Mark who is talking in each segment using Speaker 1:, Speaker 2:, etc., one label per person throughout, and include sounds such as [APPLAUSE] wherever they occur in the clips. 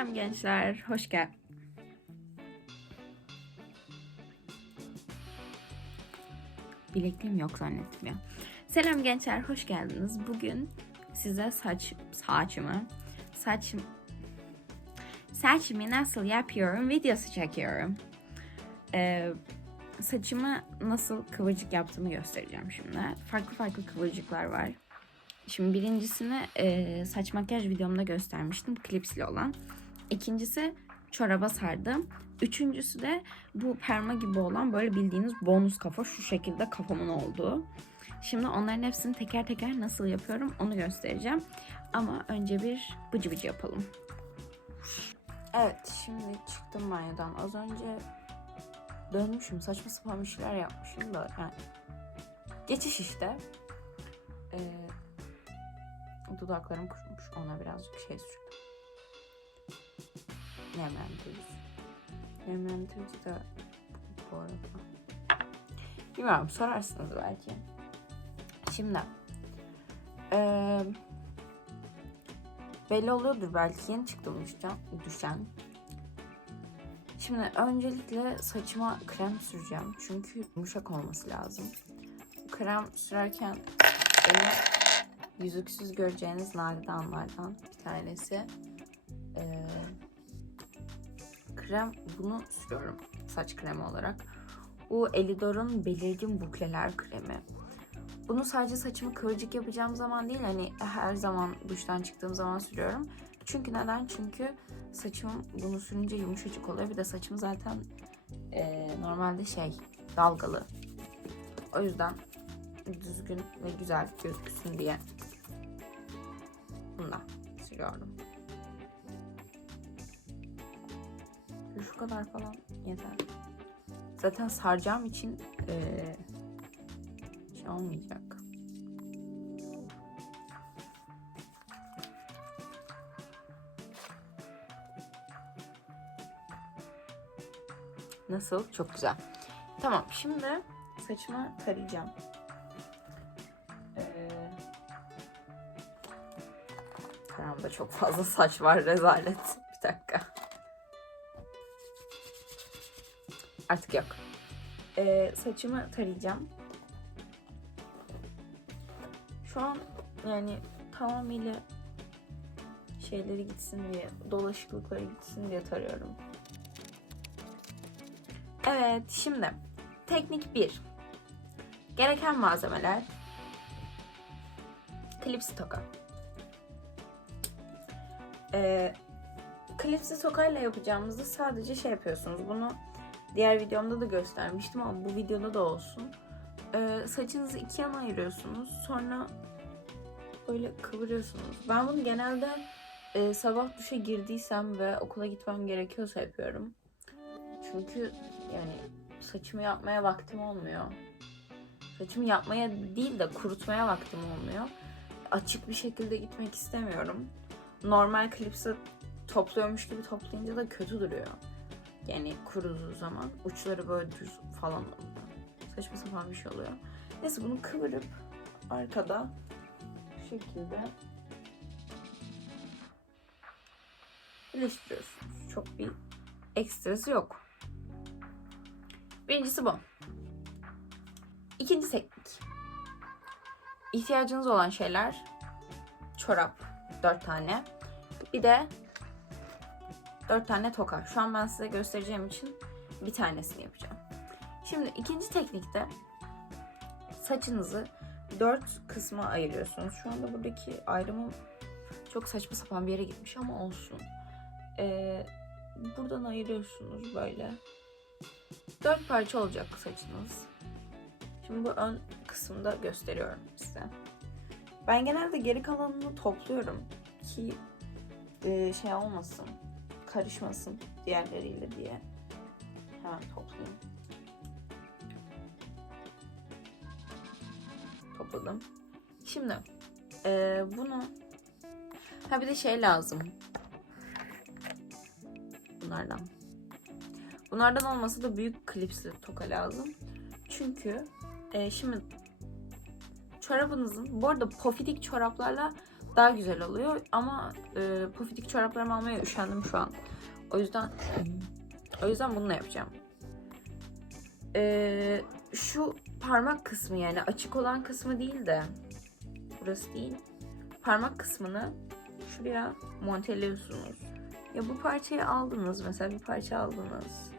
Speaker 1: Selam gençler, hoş gel. Bilekliğim yok zannettim ya. Selam gençler, hoş geldiniz. Bugün size saç saçımı, saçım saçımı nasıl yapıyorum videosu çekiyorum. Ee, saçımı nasıl kıvırcık yaptığımı göstereceğim şimdi. Farklı farklı kıvırcıklar var. Şimdi birincisini e, saç makyaj videomda göstermiştim. Klipsli olan. İkincisi çoraba sardım. Üçüncüsü de bu perma gibi olan böyle bildiğiniz bonus kafa. Şu şekilde kafamın olduğu. Şimdi onların hepsini teker teker nasıl yapıyorum onu göstereceğim. Ama önce bir bıcı bıcı yapalım. Evet şimdi çıktım banyodan. Az önce dönmüşüm. Saçma sapan bir şeyler yapmışım da yani. Geçiş işte. Ee, dudaklarım kurumuş. Ona birazcık şey sürdüm. Nemlendirici. Nemlendirici de bu arada. Bilmiyorum sorarsınız belki. Şimdi eee belli oluyordur belki yeni çıktım düşen. düşen. Şimdi öncelikle saçıma krem süreceğim. Çünkü yumuşak olması lazım. Krem sürerken benim yüzüksüz göreceğiniz nadide anlardan bir tanesi. Ee, krem bunu sürüyorum saç kremi olarak. Bu Elidor'un belirgin bukleler kremi. Bunu sadece saçımı kıvırcık yapacağım zaman değil hani her zaman duştan çıktığım zaman sürüyorum. Çünkü neden? Çünkü saçım bunu sürünce yumuşacık oluyor. Bir de saçım zaten e, normalde şey dalgalı. O yüzden düzgün ve güzel gözüksün diye bundan sürüyorum. Kadar falan yeter. Zaten saracağım için eee, şey olmayacak. Nasıl? Çok güzel. Tamam şimdi saçımı tarayacağım. Ee, Karamda çok fazla saç var rezalet. Bir dakika. Artık yok. Ee, saçımı tarayacağım. Şu an yani tamamıyla şeyleri gitsin diye, dolaşıklıkları gitsin diye tarıyorum. Evet, şimdi teknik 1. Gereken malzemeler klipsi toka. Ee, klipsi tokayla yapacağımızda sadece şey yapıyorsunuz. Bunu diğer videomda da göstermiştim ama bu videoda da olsun. Ee, saçınızı iki yana ayırıyorsunuz. Sonra böyle kıvırıyorsunuz. Ben bunu genelde e, sabah duşa girdiysem ve okula gitmem gerekiyorsa yapıyorum. Çünkü yani saçımı yapmaya vaktim olmuyor. Saçımı yapmaya değil de kurutmaya vaktim olmuyor. Açık bir şekilde gitmek istemiyorum. Normal klipsi topluyormuş gibi toplayınca da kötü duruyor. Yani kuruduğu zaman uçları böyle düz falan oluyor. Saçma sapan bir şey oluyor. Neyse bunu kıvırıp arkada bu şekilde birleştiriyorsunuz. Çok bir ekstrası yok. Birincisi bu. İkinci teknik. İhtiyacınız olan şeyler çorap 4 tane. Bir de 4 tane toka. Şu an ben size göstereceğim için bir tanesini yapacağım. Şimdi ikinci teknikte saçınızı 4 kısma ayırıyorsunuz. Şu anda buradaki ayrımım çok saçma sapan bir yere gitmiş ama olsun. Ee, buradan ayırıyorsunuz böyle. 4 parça olacak saçınız. Şimdi bu ön kısımda gösteriyorum size. Ben genelde geri kalanını topluyorum ki e, şey olmasın, karışmasın diğerleriyle diye. Hemen toplayayım. Topladım. Şimdi e, bunu ha bir de şey lazım. Bunlardan. Bunlardan olmasa da büyük klipsli toka lazım. Çünkü e, şimdi çorabınızın bu arada pofidik çoraplarla daha güzel oluyor ama e, pufidik çoraplarımı almaya üşendim şu an. O yüzden o yüzden bununla yapacağım. E, şu parmak kısmı yani açık olan kısmı değil de burası değil. Parmak kısmını şuraya monteliyorsunuz. Ya bu parçayı aldınız mesela bir parça aldınız.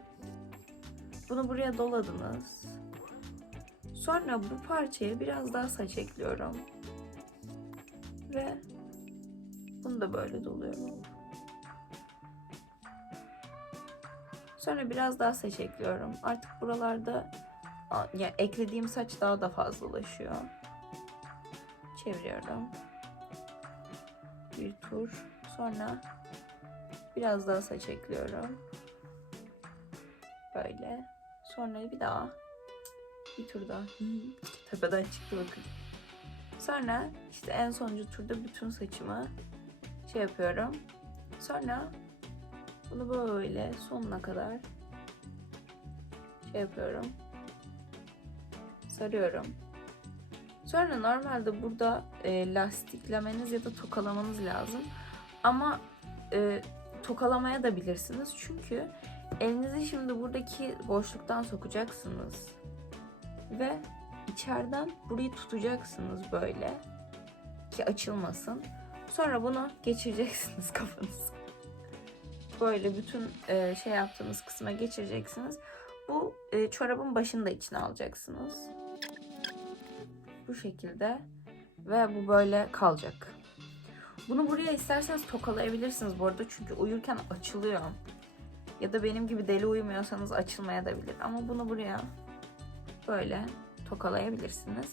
Speaker 1: Bunu buraya doladınız. Sonra bu parçaya biraz daha saç ekliyorum. Ve bunu da böyle doluyorum. Sonra biraz daha saç ekliyorum. Artık buralarda ya eklediğim saç daha da fazlalaşıyor. Çeviriyorum. Bir tur. Sonra biraz daha saç ekliyorum. Böyle. Sonra bir daha. Bir tur daha. [LAUGHS] Tepeden çıktı bakın. Sonra işte en sonuncu turda bütün saçımı şey yapıyorum. Sonra bunu böyle sonuna kadar şey yapıyorum. Sarıyorum. Sonra normalde burada e, lastiklemeniz ya da tokalamanız lazım. Ama e, tokalamaya da bilirsiniz. Çünkü elinizi şimdi buradaki boşluktan sokacaksınız. Ve içeriden burayı tutacaksınız böyle. Ki açılmasın. Sonra bunu geçireceksiniz [LAUGHS] kafanıza. Böyle bütün e, şey yaptığınız kısma geçireceksiniz. Bu e, çorabın başını da içine alacaksınız. Bu şekilde. Ve bu böyle kalacak. Bunu buraya isterseniz tokalayabilirsiniz bu arada. Çünkü uyurken açılıyor. Ya da benim gibi deli uyumuyorsanız açılmaya da bilir. Ama bunu buraya böyle tokalayabilirsiniz.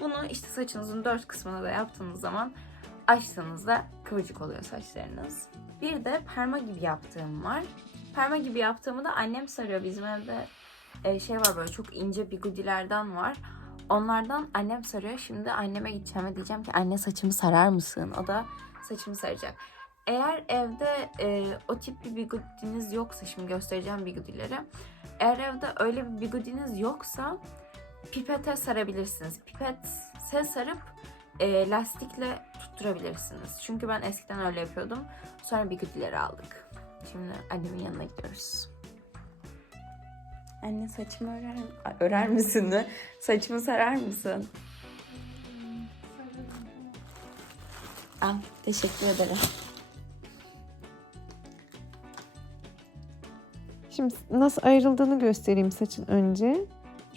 Speaker 1: Bunu işte saçınızın dört kısmına da yaptığınız zaman açtığınızda kıvırcık oluyor saçlarınız. Bir de perma gibi yaptığım var. Perma gibi yaptığımı da annem sarıyor. Bizim evde e, şey var böyle çok ince bigudilerden var. Onlardan annem sarıyor. Şimdi anneme gideceğim ve diyeceğim ki anne saçımı sarar mısın? O da saçımı saracak. Eğer evde e, o tip bir bigudiniz yoksa şimdi göstereceğim bigudileri. Eğer evde öyle bir bigudiniz yoksa pipete sarabilirsiniz. Pipete sarıp e, lastikle tutturabilirsiniz. Çünkü ben eskiden öyle yapıyordum. Sonra bigudileri aldık. Şimdi annemin yanına gidiyoruz. Anne saçımı örer, örer misin de? Saçımı sarar mısın? Al, teşekkür ederim.
Speaker 2: Şimdi nasıl ayrıldığını göstereyim saçın önce.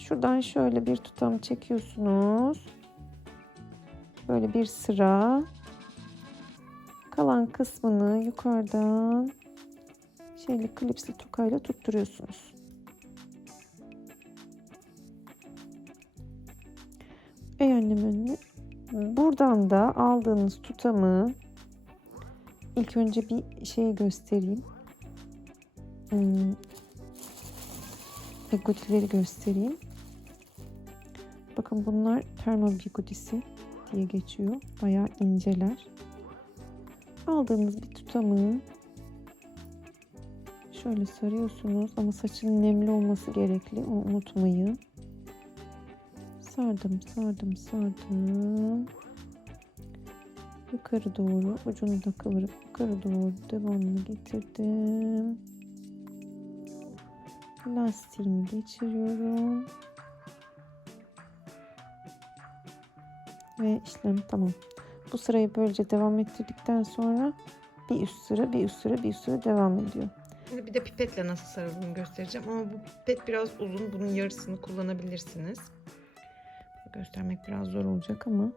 Speaker 2: Şuradan şöyle bir tutam çekiyorsunuz. Böyle bir sıra. Kalan kısmını yukarıdan şeyle klipsli tokayla tutturuyorsunuz. Ey annem önüne. Buradan da aldığınız tutamı ilk önce bir şey göstereyim. Hmm, bigudileri göstereyim. Bakın bunlar termo bigudisi diye geçiyor. Bayağı inceler. Aldığınız bir tutamı şöyle sarıyorsunuz ama saçın nemli olması gerekli. Onu unutmayın. Sardım, sardım, sardım. Yukarı doğru ucunu da kıvırıp yukarı doğru devamını getirdim. Lastiğimi geçiriyorum. Ve işlem tamam. Bu sırayı böylece devam ettirdikten sonra bir üst sıra, bir üst sıra, bir üst sıra devam ediyor.
Speaker 3: Şimdi bir de pipetle nasıl sarıldığını göstereceğim ama bu pipet biraz uzun. Bunun yarısını kullanabilirsiniz.
Speaker 2: Göstermek biraz zor olacak ama.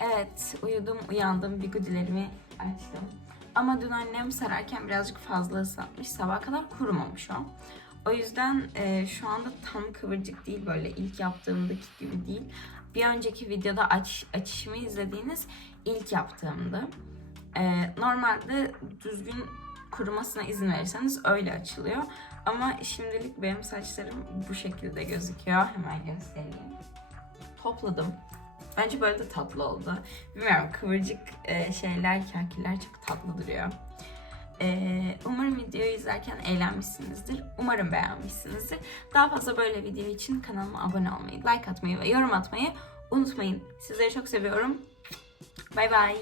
Speaker 1: Evet, uyudum, uyandım, bigudilerimi açtım. Ama dün annem sararken birazcık fazla ıslatmış. Sabaha kadar kurumamış o. O yüzden e, şu anda tam kıvırcık değil, böyle ilk yaptığımdaki gibi değil. Bir önceki videoda aç, açışımı izlediğiniz ilk yaptığımdı. E, normalde düzgün kurumasına izin verirseniz öyle açılıyor. Ama şimdilik benim saçlarım bu şekilde gözüküyor. Hemen göstereyim. Topladım. Bence böyle de tatlı oldu. Bilmiyorum kıvırcık e, şeyler, kakiller çok tatlı duruyor. E, umarım videoyu izlerken eğlenmişsinizdir. Umarım beğenmişsinizdir. Daha fazla böyle video için kanalıma abone olmayı, like atmayı ve yorum atmayı unutmayın. Sizleri çok seviyorum. Bay bay.